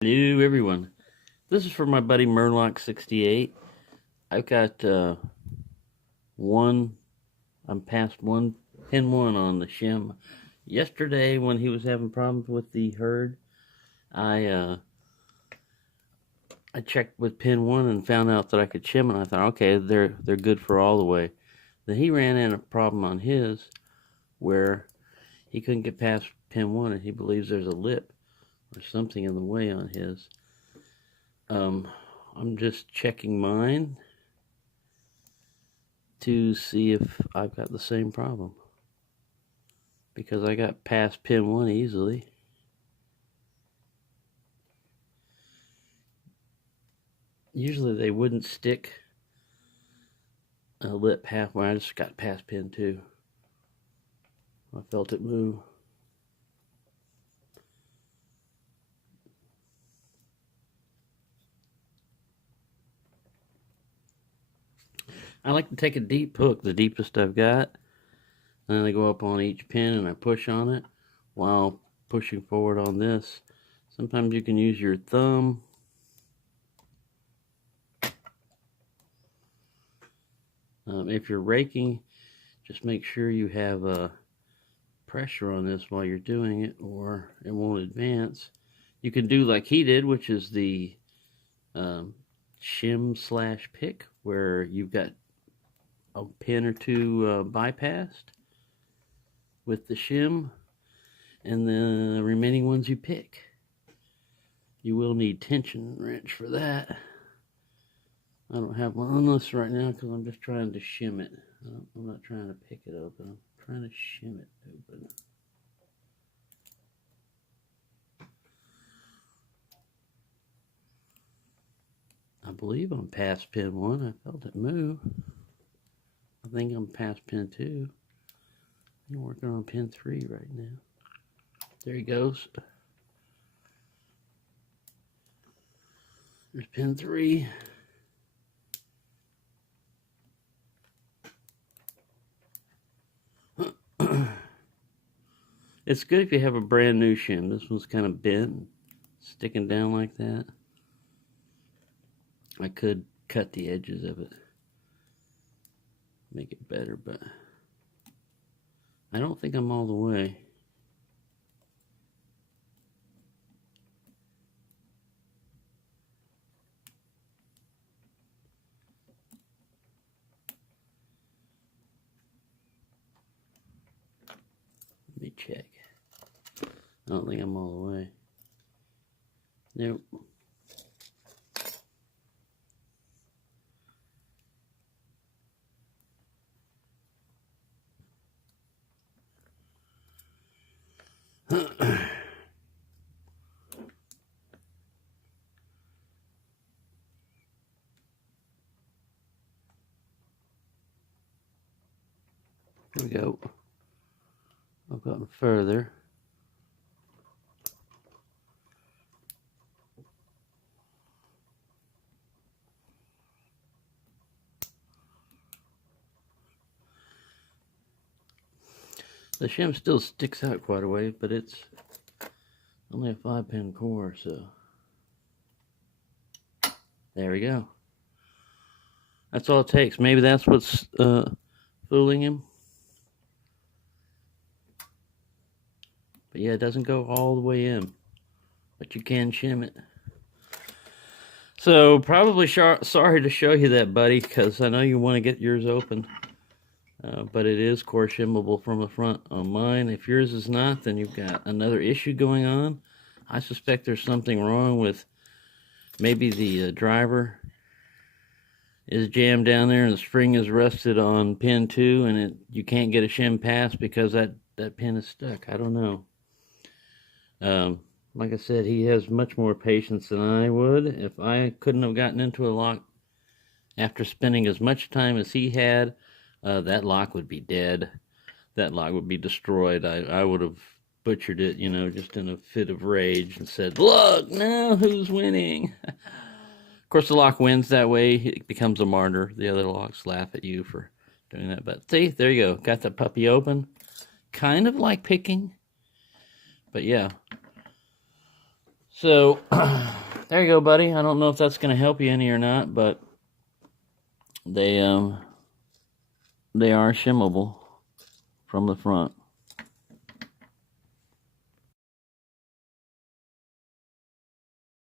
Hello everyone, this is for my buddy Murloc68. I've got I'm past pin 1 on the shim. Yesterday when he was having problems with the Hurd, I checked with pin 1 and found out that I could shim, and I thought, okay, they're good for all the way. Then he ran into a problem on his where he couldn't get past pin 1, and he believes there's a lip or something in the way on his. I'm just checking mine to see if I've got the same problem, because I got past pin 1 easily. Usually they wouldn't stick a lip halfway. I just got past pin 2. I felt it move. I like to take a deep hook, the deepest I've got, and then I go up on each pin and I push on it while pushing forward on this. Sometimes you can use your thumb. If you're raking, just make sure you have pressure on this while you're doing it, or it won't advance. You can do like he did, which is the shim / pick, where you've got a pin or two bypassed with the shim, and the remaining ones you pick. You will need tension wrench for that. I don't have one on this right now because I'm just trying to shim it. I'm not trying to pick it open. I'm trying to shim it open. I believe I'm past pin 1. I felt it move. I think I'm past pin 2. I'm working on pin 3 right now. There he goes. There's pin 3. It's good if you have a brand new shim. This one's kind of bent, sticking down like that. I could cut the edges of it, make it better, but I don't think I'm all the way. Let me check. I don't think I'm all the way. Nope. Here we go. I've gotten further. The shim still sticks out quite a way, but it's only a 5-pin core, so there we go. That's all it takes. Maybe that's what's fooling him. But yeah, it doesn't go all the way in, but you can shim it. So probably sorry to show you that, buddy, because I know you want to get yours open. But it is core shimmable from the front on mine. If yours is not, then you've got another issue going on. I suspect there's something wrong with maybe the driver is jammed down there and the spring is rusted on pin 2, and you can't get a shim pass because that pin is stuck. I don't know. Like I said, he has much more patience than I would. If I couldn't have gotten into a lock after spending as much time as he had, that lock would be dead. That lock would be destroyed. I would have butchered it, you know, just in a fit of rage and said, look, now who's winning? Of course, the lock wins that way. It becomes a martyr. The other locks laugh at you for doing that. But see, there you go. Got the puppy open. Kind of like picking. But yeah. So, there you go, buddy. I don't know if that's going to help you any or not, but they are shimmable from the front.